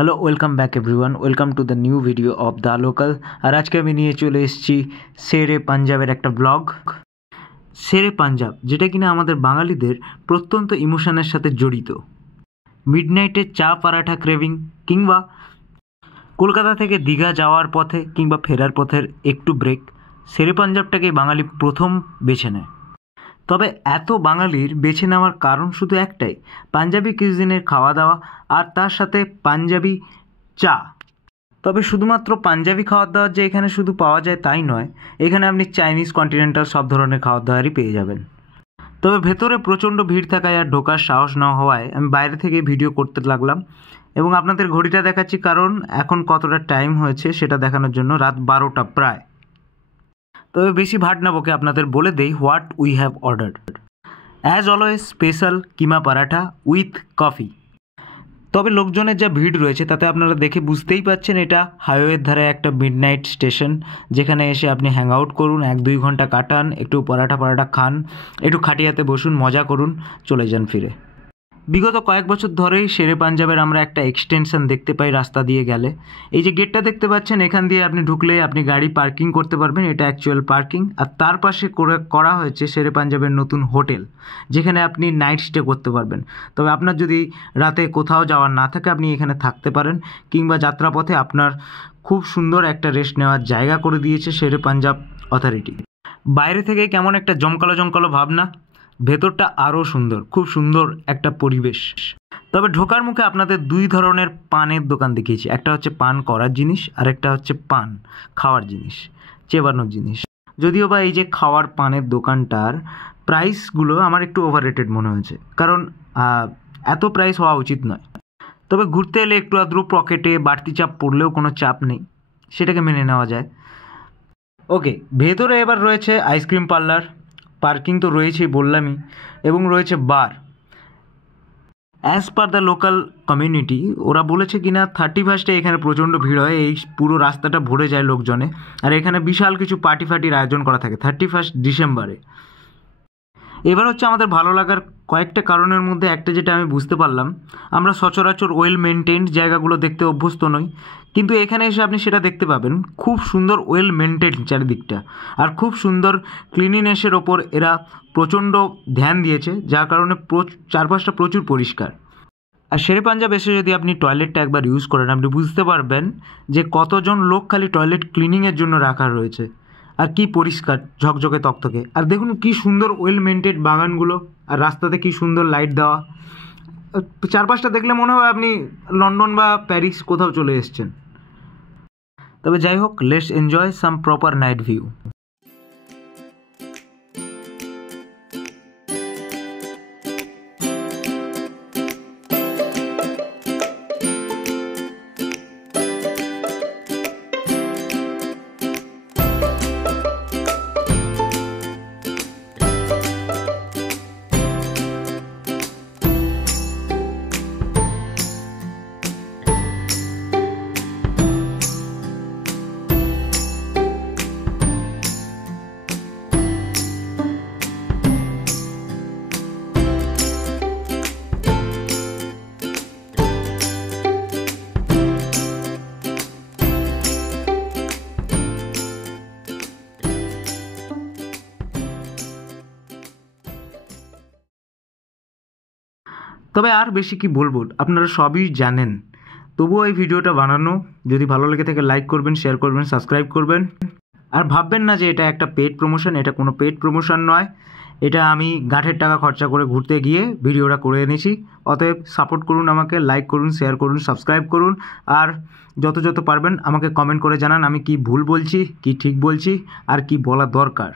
Hello, welcome back everyone. Welcome to the new video of the local. আর আজকে আমি নিয়ে চলে এসেছি শেরে পাঞ্জাবের একটা ব্লগ। শেরে পাঞ্জাব, যেটা কিনা আমাদের বাঙালিদের প্রত্যন্ত ইমোশনের সাথে জড়িত। মিডনাইটে চা পরাঠা ক্রেভিং, কিংবা কলকাতা থেকে দীঘা যাওয়ার পথে কিংবা ফেরার পথের একটু ব্রেক, শেরে পাঞ্জাবটাকে বাঙালি প্রথম বেছে নেয়। তবে এত বাঙালির বেছে নেওয়ার কারণ শুধু একটাই, পাঞ্জাবি কিউজিনের খাওয়া দাওয়া আর তার সাথে পাঞ্জাবি চা। তবে শুধুমাত্র পাঞ্জাবি খাওয়ার দাওয়ার যে এখানে শুধু পাওয়া যায় তাই নয়, এখানে আপনি চাইনিজ, কন্টিনেন্টাল সব ধরনের খাওয়ার দাওয়ারই পেয়ে যাবেন। তবে ভেতরে প্রচণ্ড ভিড় থাকায় আর ঢোকার সাহস না হওয়ায় আমি বাইরে থেকে ভিডিও করতে লাগলাম এবং আপনাদের ঘড়িটা দেখাচ্ছি, কারণ এখন কতটা টাইম হয়েছে সেটা দেখানোর জন্য। রাত 12টা প্রায়। তবে বেশি ভাট না বকে আপনাদের বলে দেই what we have order. As always special keema paratha with coffee. তবে লোকজনের যা ভিড় রয়েছে তাতে আপনারা দেখে বুঝতেই পাচ্ছেন এটা হাইওয়ের ধারে একটা মিডনাইট স্টেশন, যেখানে এসে আপনি হ্যাং আউট করুন, 1-2 ঘন্টা কাটান, একটু পরাঠা খান, একটু খাটিয়াতে বসুন, মজা করুন, চলে যান ফিরে। বিগত কয়েক বছর ধরেই শেরে পাঞ্জাবের আমরা একটা এক্সটেনশন দেখতে পাই রাস্তা দিয়ে গেলে। এই যে গেটটা দেখতে পাচ্ছেন, এখান দিয়ে আপনি ঢুকলে আপনি গাড়ি পার্কিং করতে পারবেন, এটা অ্যাকচুয়াল পার্কিং। আর তার পাশে করা হয়েছে শেরে পাঞ্জাবের নতুন হোটেল, যেখানে আপনি নাইট স্টে করতে পারবেন। তবে আপনার যদি রাতে কোথাও যাওয়ার না থাকে, আপনি এখানে থাকতে পারেন, কিংবা যাত্রাপথে আপনার খুব সুন্দর একটা রেস্ট নেওয়ার জায়গা করে দিয়েছে শেরে পাঞ্জাব অথরিটি। বাইরে থেকে কেমন একটা জমকালো ভাবনা, ভেতরটা আরও সুন্দর, খুব সুন্দর একটা পরিবেশ। তবে ঢোকার মুখে আপনাদের 2 ধরনের পানের দোকান দেখিয়েছি, একটা হচ্ছে পান করার জিনিস আর একটা হচ্ছে পান খাওয়ার জিনিস, চেবানোর জিনিস। যদিও বা এই যে খাওয়ার পানের দোকানটার প্রাইসগুলো আমার একটু ওভাররেটেড মনে হয়েছে, কারণ এত প্রাইস হওয়া উচিত নয়। তবে ঘুরতে এলে একটু আদ্রু পকেটে বাড়তি চাপ পড়লেও কোনো চাপ নেই, সেটাকে মেনে নেওয়া যায়। ওকে, ভেতরে এবার রয়েছে আইসক্রিম পার্লার, পার্কিং তো রয়েছেই বললামই, এবং রয়েছে বার। As per the local community, ওরা বলেছে কিনা 31 এখানে প্রচণ্ড ভিড় হয়, এই পুরো রাস্তাটা ভরে যায় লোকজনে। আর এখানে বিশাল কিছু পার্টির আয়োজন করা থাকে 31 ডিসেম্বরে। এবার হচ্ছে আমাদের ভালো লাগার কয়েকটা কারণের মধ্যে একটা, যেটা আমি বুঝতে পারলাম, আমরা সচরাচর ওয়েল মেনটেন্ড জায়গাগুলো দেখতে অভ্যস্ত নই, কিন্তু এখানে এসে আপনি সেটা দেখতে পাবেন। খুব সুন্দর ওয়েল মেনটেন্ড চারিদিকটা, আর খুব সুন্দর ক্লিনিনেসের ওপর এরা প্রচণ্ড ধ্যান দিয়েছে, যার কারণে চারপাশটা প্রচুর পরিষ্কার। আর শেরে পাঞ্জাব এসে যদি আপনি টয়লেটটা একবার ইউজ করেন, আপনি বুঝতে পারবেন যে কতজন লোক খালি টয়লেট ক্লিনিংয়ের জন্য রাখা রয়েছে, আর কি পরিষ্কার ঝকঝকে তকতকে। আর দেখুন কি সুন্দর ওয়েল মেনটেড বাগানগুলো, আর রাস্তাতে কি সুন্দর লাইট দেওয়া। চারপাশটা দেখলে মনে হয় আপনি লন্ডন বা প্যারিস কোথাও চলে এসেছেন। তবে যাই হোক, let's enjoy some proper night view. তবে আর বেশি কি বলবো, আপনারা সবই জানেন। তবুও এই ভিডিওটা বানানো, যদি ভালো লেগে থাকে লাইক করবেন, শেয়ার করবেন, সাবস্ক্রাইব করবেন। আর ভাববেন না যে এটা একটা পেড প্রমোশন, এটা কোনো পেড প্রমোশন নয়। এটা আমি গাঁঠের টাকা খরচা করে ঘুরতে গিয়ে ভিডিওটা করে এনেছি। অতএব সাপোর্ট করুন আমাকে, লাইক করুন, শেয়ার করুন, সাবস্ক্রাইব করুন। আর যত পারবেন আমাকে কমেন্ট করে জানান আমি কি ভুল বলছি, কি ঠিক বলছি, আর কি বলা দরকার।